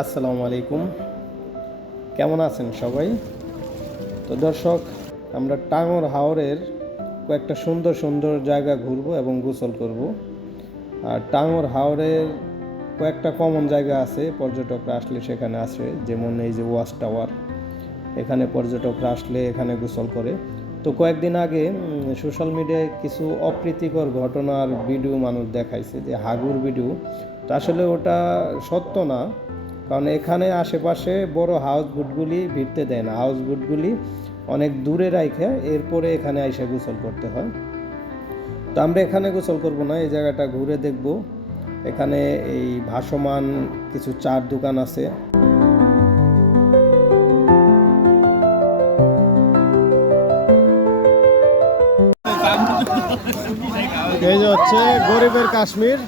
আসসালামু আলাইকুম। কেমন আছেন সবাই? তো দর্শক, আমরা টাঙ্গর হাওরের কয়েকটা সুন্দর সুন্দর জায়গা ঘুরবো এবং গোসল করব। আর টাঙ্গর হাওরের কয়েকটা কমন জায়গা আছে, পর্যটকরা আসলে সেখানে আসে। যেমন এই যে ওয়াচ টাওয়ার, এখানে পর্যটকরা আসলে এখানে গোসল করে। তো কয়েকদিন আগে সোশ্যাল মিডিয়ায় কিছু অপ্রীতিকর ঘটনার ভিডিও মানুষ দেখাইছে, যে হাগুর ভিডিও তো আসলে ওটা সত্য না কারণ এখানে আশেপাশে বড় হাউস বুটগুলি ভিড়তে দেয় না। হাউস বুটগুলি অনেক দূরে রাখে এরপরে এখানে এসে গোসল করতে হয়। তো আমরা এখানে গোসল করব না, এই জায়গাটা ঘুরে দেখব। এখানে এই ভাসমান কিছু চার দোকান আছে। এই যে হচ্ছে গরিবের কাশ্মীর।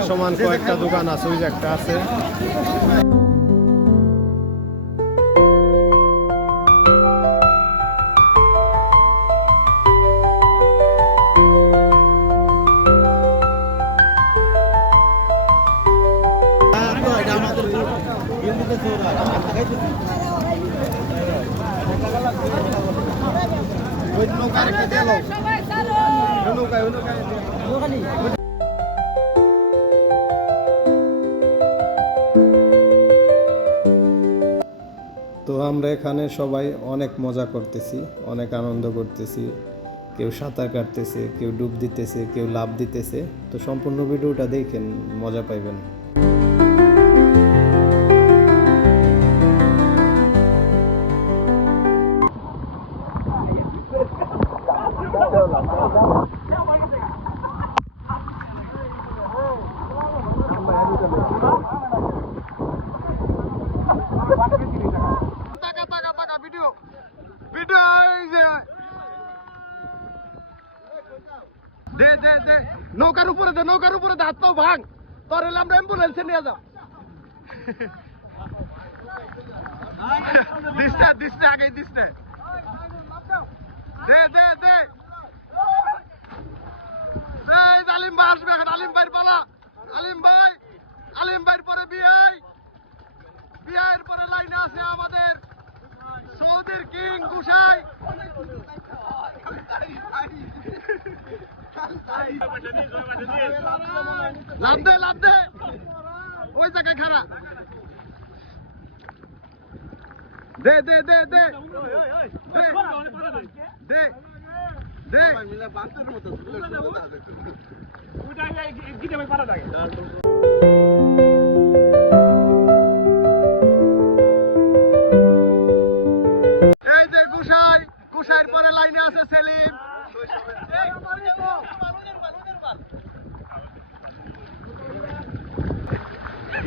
ভাসমান কয়েকটা দোকান আছে ওই যে একটা আছে। সবাই চলো। আমরা এখানে সবাই অনেক মজা করতেছি, অনেক আনন্দ করতেছি। কেউ সাঁতার কাটতেছে, কেউ ডুব দিতেছে, কেউ লাভ দিতেছে। তো সম্পূর্ণ ভিডিওটা দেখেন, মজা পাইবেন। দে দে দে। নৌকার উপরে দে, নৌকার উপরে দে, হাত পাও ভাঙ। তোর এলে আমরা অ্যাম্বুলেন্সে নিয়ে যাও। দিসতে দিসতে আগে দিসতে দে দে দে। এই আলিম ভাই আসবে এখন, আলিম ভাইয়ের পালা। আলিম ভাই, আলিম ভাইয়ের পরে বিআই। বিয়ের পরে লাইনে আছে আমাদের সৌদির কিং কুশাই লাভ দে লাভ দে। ওই জায়গায় খারা দে দে দে দে। দে দে দে। এই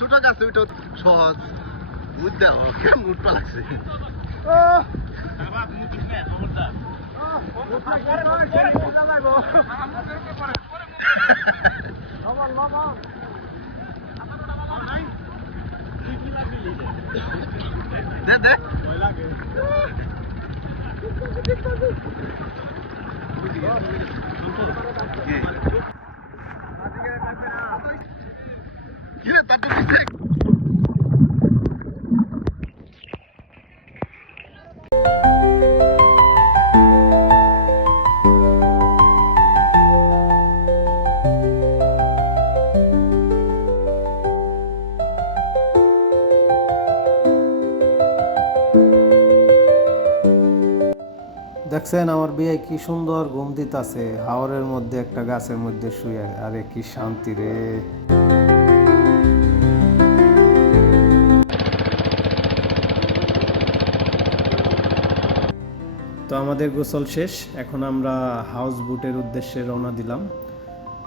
ছোট গাছ ওইটা সহজ। হবে কেমন উঠপা লাগছে দে দে। Yeah. দেখছেন আমার বিয়ে কি সুন্দর গুমদিত আছে হাওরের মধ্যে একটা গাছের মধ্যে শুয়ে, আরে কি শান্তি রে। তো আমাদের গোসল শেষ, এখন আমরা হাউস বুটের উদ্দেশ্যে রওনা দিলাম।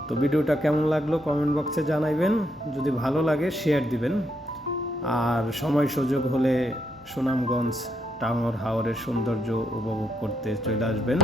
তো ভিডিওটা কেমন লাগল কমেন্ট বক্সে জানাইবেন, যদি ভালো লাগে শেয়ার দিবেন। আর সময় সুযোগ হলে সুনামগঞ্জ টাঙ্গর হাওরের সৌন্দর্য উপভোগ করতে চলে আসবেন।